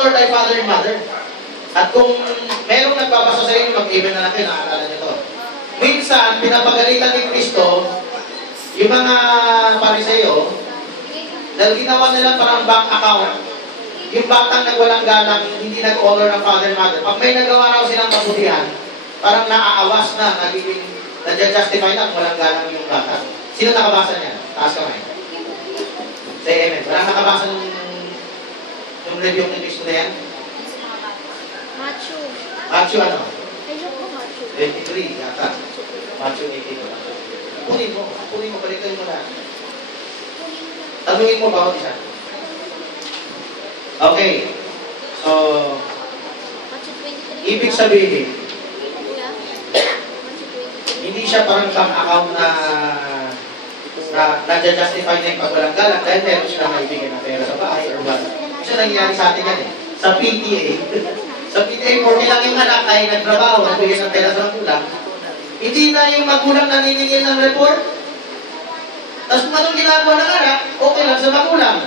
honor thy father and mother. At kung merong nagbabasa sa inyo, mag-even na natin, nakakala nyo to. Minsan, pinapagalitan ni Kristo, yung mga Pariseo, dahil ginawa nila parang bank account, yung batang nagwalang galang, hindi nag-honor ng father and mother. Pag may nagawa raw silang kabutihan, parang naaawas na, nagiging, nadya-justify na, walang galang yung bata. Sino nakabasa niya? Taas kamay. Say amen. Walang nakabasa yung review ng Kristo na yan? Matthew ano? 23 yata. Matthew 18. Punin mo, balikan mo na. Tanungin mo bawat isa. Okay. So, ibig sabihin, hindi siya parang bank account na nadya-justify na yung pagwalang galang dahil meron silang maibigay na pera sa bahay or what. Kasi nangyayari sa atin yan eh. Sa PTA, sa PTA, porque lang yung anak ay nagtrabaho, nagbigay ng pera sa magulang, hindi na yung magulang naniningil ng report. Tapos kung anong ginagawa ng anak, okay lang sa magulang.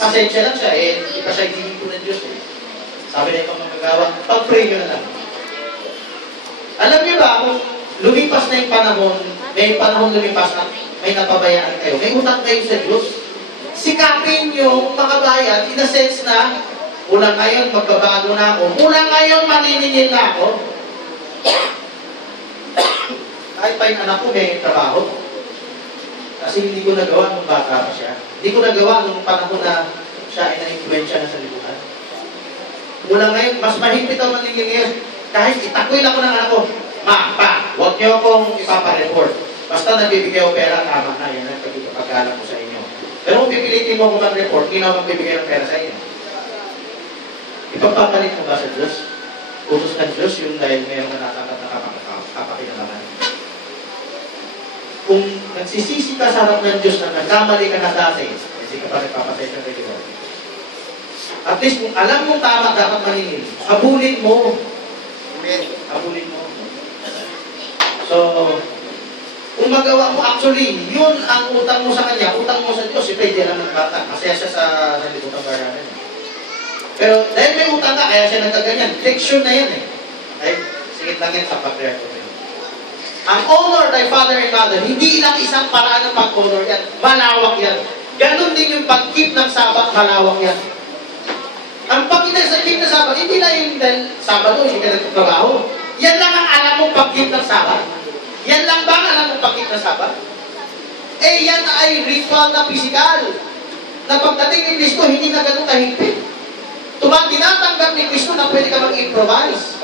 Pasensya lang siya, hindi pa siya itinito ng Diyos eh. Sabi na itong magagawa, pag-pray nyo na lang. Alam niyo ba, kung lumipas na yung panahon, may panahon lumipas na may napabayaan kayo, may utang kayo sa Diyos, sikapin yung makabayad in a sense na mula ngayon magbabago na ako, mula ngayon maniningil na ako. Kahit pa yung anak ko may trabaho. Kasi hindi ko nagawa nung bata pa siya. Hindi ko nagawa nung panahon na siya ay na-influensya na sa libutan. Mula ngayon, mas mahigpit ako maningil ngayon. Kahit itakwil ako ng anak ko, Ma, Pa, huwag niyo akong ipapa-report. Basta nagbibigay ako pera, tama na, yan ang pagkakalam ko sa inyo. Pero kung pipilitin mo akong mag-report, hindi na magbibigay ng pera sa inyo. Ipapapalit mo ba sa Diyos? Utos ng Diyos yung dahil mayroong natatanggap na kapakinalaman. Kung nagsisisi ka sa harap ng Diyos na nagkamali ka na dati, kasi ka pa nagpapasay ng regular. At least kung alam mong tama, dapat maningil. Habulin mo. Amen. Habulin mo. So, kung magawa mo actually, yun ang utang mo sa Kanya, utang mo sa Diyos, pwede lang ng bata. Masaya siya sa libutang baranan. Pero dahil may utang ka, kaya siya nagkaganyan. Leksyon na yan eh. Okay? Sigit lang yan sa patriarch ko. Ang honor thy father and mother, hindi lang isang paraan ng pag-honor yan. Malawak yan. Ganon din yung pag-keep ng Sabat, malawak yan. Ang pag-keep ng Sabat, hindi lang yung Sabado, hindi ka nagtatrabaho. Yan lang ang alam mong pag-keep ng Sabat. Yan lang ba ang alam mong pag-keep ng Sabat? Eh, yan ay ritual na physical. Na pagdating ni Kristo, hindi na ganun kahigpit. Tinatanggap ni Kristo na pwede ka mag-improvise.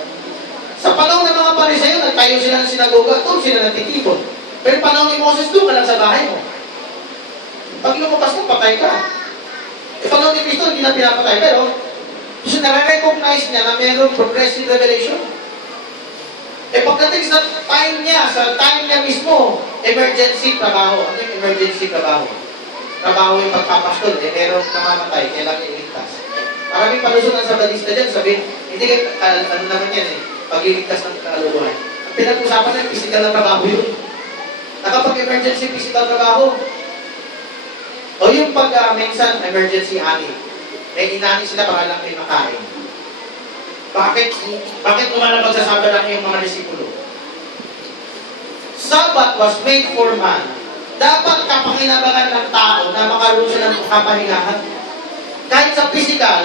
Sa panahon ng mga Pariseo, nagtayo sila ng sinagoga, doon sila nagtitipon. Pero panahon ni Moses, doon ka lang sa bahay mo. Pag lumabas mo, patay ka. Panahon ni Kristo, hindi na pinapatay. Pero, kasi nare-recognize niya na mayroong progressive revelation. Pagdating sa time niya mismo, emergency trabaho. Ano yung emergency trabaho? Trabaho yung pagpapastol. Merong namamatay, kailangan iligtas. Maraming palusunan sa balista dyan, sabihin, hindi ano naman yan eh, pagliligtas ng kaluluhan. Ang pinag-usapan na, physical na trabaho yun. Nakapag-emergency physical trabaho. O yung minsan, emergency ani. May inani sila para lang kayo makain. Bakit lumalabag sa Sabat lang yung mga disipulo? Sabat was made for man. Dapat kapakinabangan ng tao na makaroon siya ng kapahingahan. Kahit sa physical,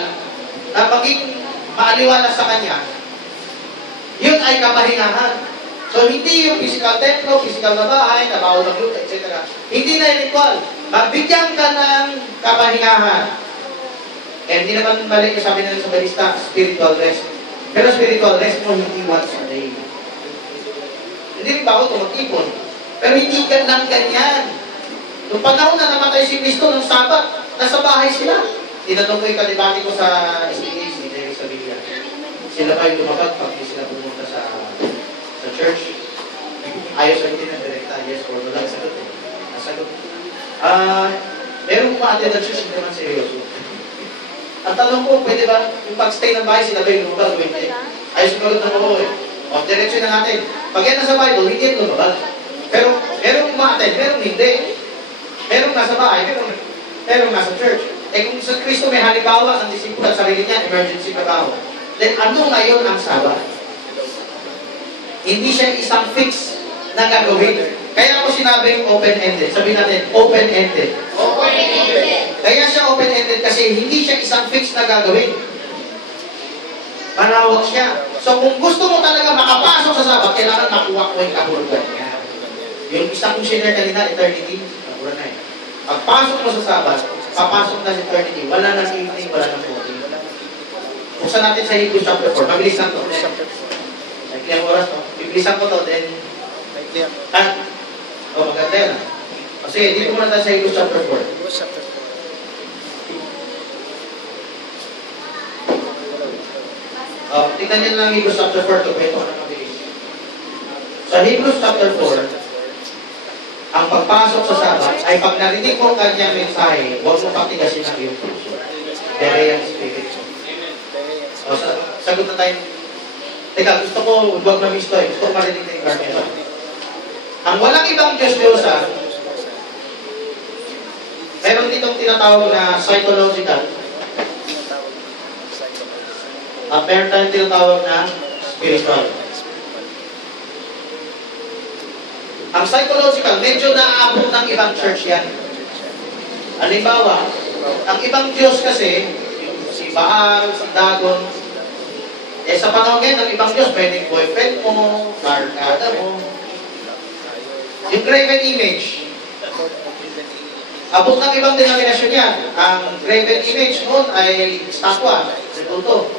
na maging maaliwala sa kanya, yun ay kapahingahan. So, hindi yung physical templo, physical na bahay, na bawal ng luto, etc. Hindi na yung ritual. Magbigyan ka ng kapahingahan. Eh, hindi naman mali yung sabi nila sa balista, spiritual rest. Pero spiritual rest mo, hindi once a day. Hindi rin ba ako tumag-ipon? Pero hindi ka lang ganyan. Noong panahon na namatay si Kristo ng Sabat, nasa bahay sila. Tinanong ko yung kalibati ko sa SDAC, dahil sa Biblia. Sila pa yung lumabag pag hindi sila pumunta sa church. Ayaw sa hindi ng direkta, yes or no lang sagot eh. Nasagot. Meron kumaatin ng church, hindi naman seryoso. Ang tanong ko, pwede ba yung pag-stay ng bahay, sila ba yung lumabag? Ayaw sumagot ng oo eh. O, diretsyon na natin. Pag yan nasa Bible, hindi yung lumabag. Pero merong kumaatin, merong hindi. Merong nasa bahay, merong nasa church. Eh kung sa Kristo may halimbawa ang disipulo at sarili niya, emergency trabaho. Then ano ngayon ang Sabat? Hindi siya isang fix na gagawin. Kaya ako sinabing open-ended. Sabihin natin, open-ended. Open-ended. Kaya siya open-ended kasi hindi siya isang fix na gagawin. Malawak siya. So kung gusto mo talaga makapasok sa Sabat, kailangan makuha ko yung kahulugan niya. Yung isang kong sinare kanina, eternity, nakuha na eh. Pagpasok mo sa Sabat, papasok na sa eternity, wala nang evening, wala nang morning. Buksan natin sa Hebrews chapter 4. Mabilis lang to. May kiyang oras to. Bibilisan ko to, then... maganda yan. Kasi dito muna tayo sa Hebrews chapter 4. Tingnan niyo lang Hebrews chapter 4 to. Ito ko na mabilis. Sa Hebrews chapter 4, ang pagpasok sa Sabat ay pag narinig mo ang kanyang mensahe, huwag mo patigasin ang iyong puso. Dere ang Spirit. Sagot na tayo. Teka, gusto ko, huwag na misto eh. Gusto ko marinig na yung Carmela. Ang walang ibang Diyos-Diyosa, meron ditong tinatawag na psychological. At meron tayong tinatawag na spiritual. Ang psychological, medyo naaabot ng ibang church yan. Halimbawa, ang ibang Diyos kasi, si Baal, si Dagon, eh sa panahon ngayon, ang ibang Diyos, pwedeng boyfriend mo, barkada mo. Yung graven image, abot ng ibang denominasyon yan. Ang graven image noon ay statwa, sepulto.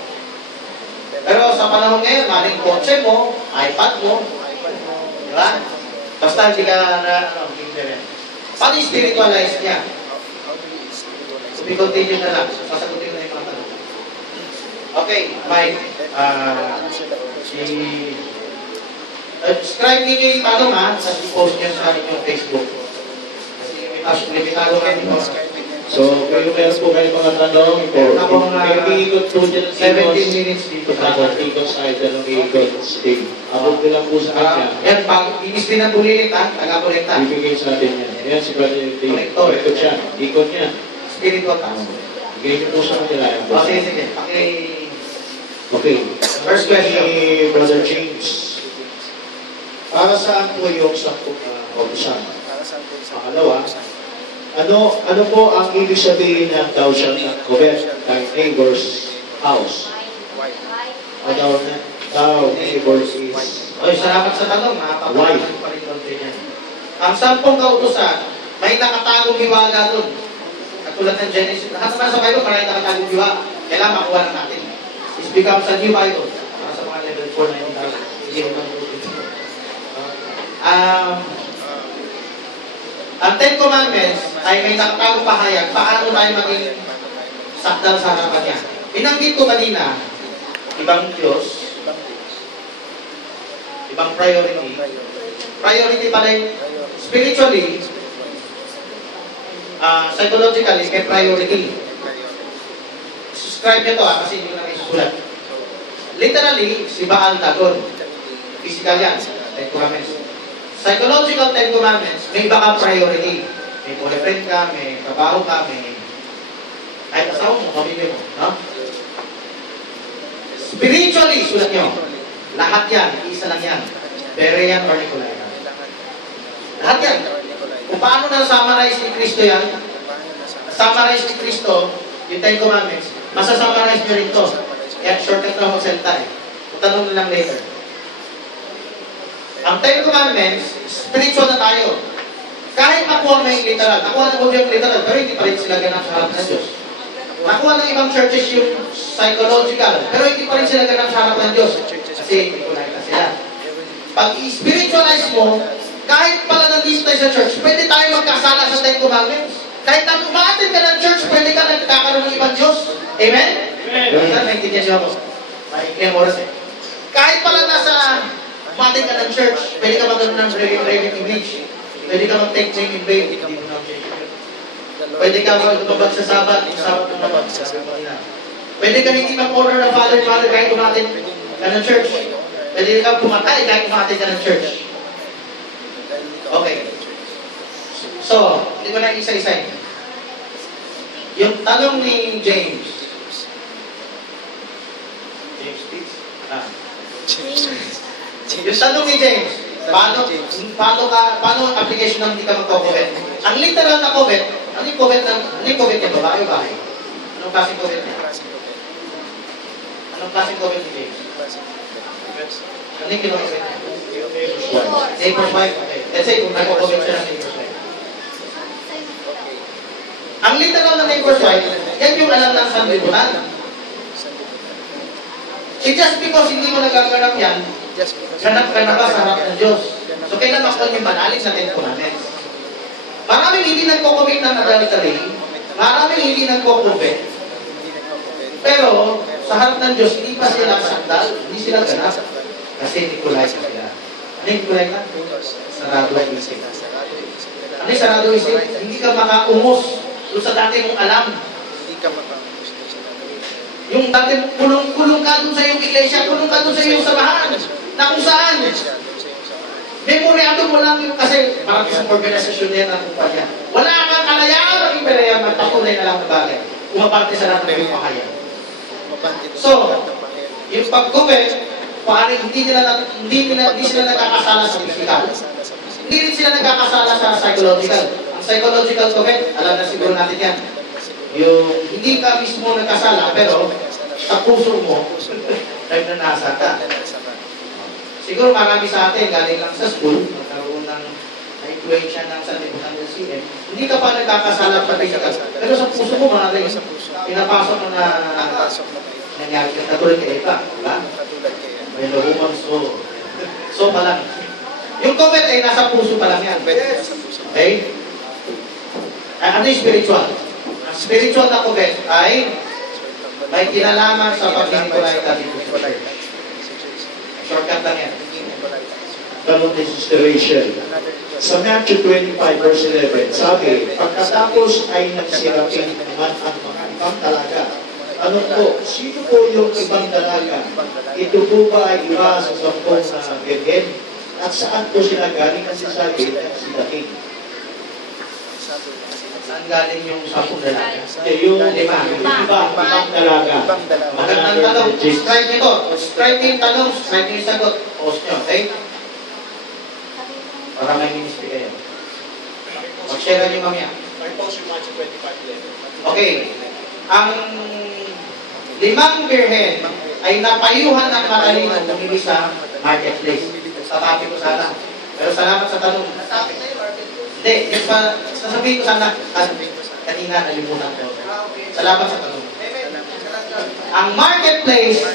Pero sa panahon ngayon, maling kotse mo, iPad mo, di ba? Basta hindi ka na, paano spiritualize niya? So, we continue na lang. Sasagutin na yung mga tanong. Okay, Mike. Subscribe ninyo yung tanong ha, sa post nyo sa inyong Facebook. Kasi limitado kayo dito. So, kung meron po kayo mga tanong, ikot po dyan 17 minutes dito. Ikot sa ito ng ikot sting. Abot ko lang po sa kanya. Yan, pag inis din ang bulilit ha, taga-kolekta. Ibigay sa atin yan. Yan si Brother Dave. Ikot siya. Ikot niya. Spiritual task. Ibigay niyo po sa kanila. Okay, sige. Okay. First question. Brother James. Para saan po yung 10 opisan? Pangalawa, ano po ang ibig sabihin ng thou shalt not covet thy neighbor's house? O thou neighbor's is... Oy, salamat sa tanong. Makapapalaman pa rin konti yan. Ang 10 kautusan, may nakatagong hiwaga doon. Katulad ng Genesis. Lahat naman sa Bible, maraming nakatagong hiwaga. Kailangan makuha lang natin. It becomes a new Bible. Para sa mga level 4 na hindi naman ang 10 Commandments ay may nakatagong pahayag paano tayo maging sakdal sa harapan niya. Binanggit ko kanina, ibang Diyos, ibang priority. Priority pala yung spiritually, psychologically, may priority. Subscribe nyo to kasi hindi ko na may susulat. Literally, si Baal Dagon. Physical yan, 10 Commandments. Psychological 10 Commandments, may iba kang priority. May boyfriend ka, may trabaho ka, may kahit asawa mo, pamilya mo. No? Spiritually, sulat nyo. Lahat yan, isa lang yan. Berean or Nicolaita. Lahat yan. Kung paano na-summarize ni Kristo yan, summarize ni Kristo, yung 10 Commandments, masasummarize nyo rin to. Kaya shortcut na magsalita eh. Tanong na lang later. Ang 10 Commandments, spiritual na tayo. Kahit makuha mo yung literal, nakuha ng yung literal, pero hindi pa rin sila ganap sa harap ng Diyos. Nakuha ng ibang churches yung psychological, pero hindi pa rin sila ganap sa harap ng Diyos. Kasi hindi ko nakita sila. Pag i-spiritualize mo, kahit pala nandito tayo sa church, pwede tayo magkasala sa 10 Commandments. Kahit na umaatin ka ng church, pwede ka nagkakaroon ng ibang Diyos. Amen? Amen. Saan naintindihan siya ako? Maikling oras eh. Kahit pala nasa umatin ka ng church, pwede ka magkaroon ng graven image. Pwede ka mag-take chain in vain. Hindi mo na-change. Pwede ka magkabag sa Sabat. Yung Sabat ng Sabat. Pwede ka hindi mag-order ng Father kahit umatin ka ng church. Pwede ka pumatay kahit umatin ka ng church. Okay. So, hindi ko na isa-isa. Yung tanong ni James. James, please. Yung tanong ni James, paano application ng hindi ka magko-covet? Ang literal na covet, ano yung covet niya? Babae o bahay? Anong klaseng covet niya? Anong klaseng covet ni James? Ano yung kino-covet niya? Neighbor's wife. Okay. Let's say, kung nagko-covet siya ng neighbor's wife. Ang literal na neighbor's wife, yan yung alam ng sanlibutan. Just because hindi mo nagaganap yan, ganap ka na ba sa harap ng Diyos? So, kailan makon yung manalig na temporanes? Maraming hindi nagko-commit ng adultery, maraming hindi nagko-commit, pero sa harap ng Diyos, hindi pa sila sandal, hindi sila ganap. Kasi Nicolay sila. Ano yung Nicolay ka? Sarado ang isip. Ano yung sarado ang isip? Hindi ka makaumos doon sa dati mong alam. Hindi ka makaumos doon sa dati. Yung dati kulong ka doon sa iyong iglesia, kulong ka doon sa iyong samahan, na kung saan. Memoryado mo lang yung kasi parang isang organisasyon yan ang kumpanya. Wala kang kalayaan maging pereyang magpatunay na lang na bagay. Umaparte sa lahat ng iyong pahayag. So, yung pag-covet, paano hindi sila nagkakasala sa physical. Hindi rin sila nagkakasala sa psychological. Ang psychological covet, alam na siguro natin yan. Yung hindi ka mismo nagkasala, pero sa puso mo, nagnanasa ka. Siguro marami sa atin, galing lang sa school, magkaroon ng influensya ng sanlibutan ng CM, hindi ka pa nagkakasala sa physical. Pero sa puso mo, maraming pinapasok mo na nangyari ka katulad kay Eva, diba? May lahuman so pa lang. Yung covet ay nasa puso pa lang yan. Okay? Ano yung spiritual? Ang spiritual na covet ay may kinalaman sa pag-Nicolay dito. Shortcut lang yan. Ganun din Sister Rachel. Sa Matthew 25 verse 11, sabi, pagkatapos ay nagsirapin naman ang mga ibang dalaga. Ano po? Sino po yung ibang dalaga? Ito po ba ay iba sa 10 na birhen? At saan po sila galing kasi sabi at sila king? Saan galing yung 10 dalaga? Yung ibang dalaga. Magandang tanong. Strike nito. Strike yung tanong. Strike yung sagot. Post nyo. Okay? Para may ministry kayo. Mag-share nyo mamaya. Okay. Ang 5 birhen ay napayuhan ng matalino bumili sa marketplace. Sa topic ko sana. Pero salamat sa tanong. Hindi. Sasabihin ko sana. Kanina nalimutan ko. Salamat sa tanong. Ang marketplace,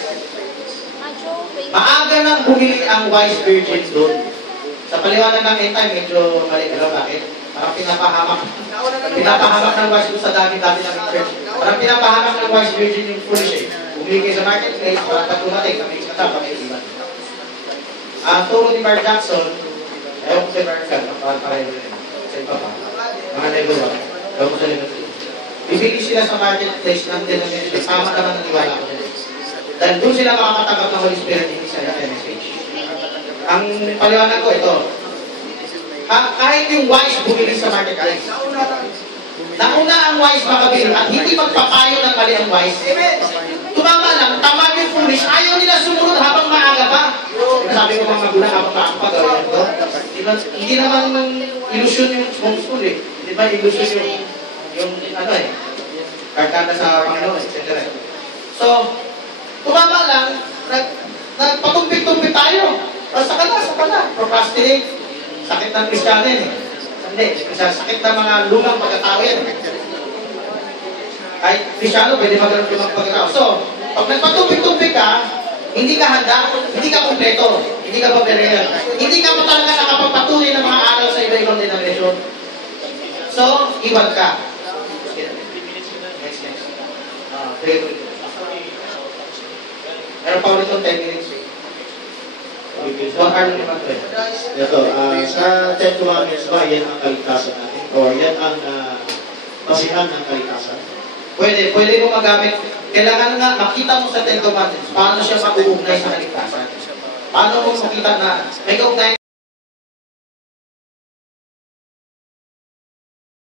maaga nang bumili ang wise virgin doon. Sa paliwanag ng end time, medyo mali. Pero bakit? Parang pinapahamak ng wise doon sa dami-dami ng church. Parang pinapahamak ng wise virgin yung foolish eh. Bumili kayo sa marketplace, parang patumating, kami kasama, kami iwan. Ang turo ni Mark Jackson, ayaw ko sa American, pareho rin. Sa iba pa. Mga negosyo. Ayaw ko sa negosyo. Bibili sila sa marketplace ng denomination. Tama naman ang niwala ko dyan. Dahil doon sila makakatanggap ng Holy Spirit, hindi sa message. Ang paliwanag ko, ito. Kahit yung wise bumili sa marketplace. Nauna ang wise makabili at hindi magpapayo ng mali ang wise. Tumama lang, tama yung foolish. Ayaw nila sumunod habang maaga pa. Sabi ko mga magulang habang maaga pa gawin ito. Hindi naman ilusyon yung homeschool eh. Hindi ba ilusyon yung ano eh. Karkada sa Panginoon, etc. So, tumama lang, nagpatumpik-tumpik tayo. Saka na. Procrastinate. Sakit ng Kristiyanin eh. Hindi, sakit ng mga lumang pagkatawin. Kahit Kristiyano, pwede magkaroon lumang pagkatawin. So, pag nagpatumpik-tumpik ka, hindi ka handa, hindi ka kompleto, hindi ka paperera. Hindi ka mo talaga nakapagpatuloy ng mga aral sa iba-ibang denomination. So, iwan ka. Next. Meron pa ulit 10 minutes. 1 hour na naman ito. Ito, sa 10 commandments ba, yan ang kaligtasan natin? O yan ang basihan ng kaligtasan? Pwede mo magamit. Kailangan nga makita mo sa 10 commandments paano siya mag-uugnay sa kaligtasan. Paano mo makita na may kaugnay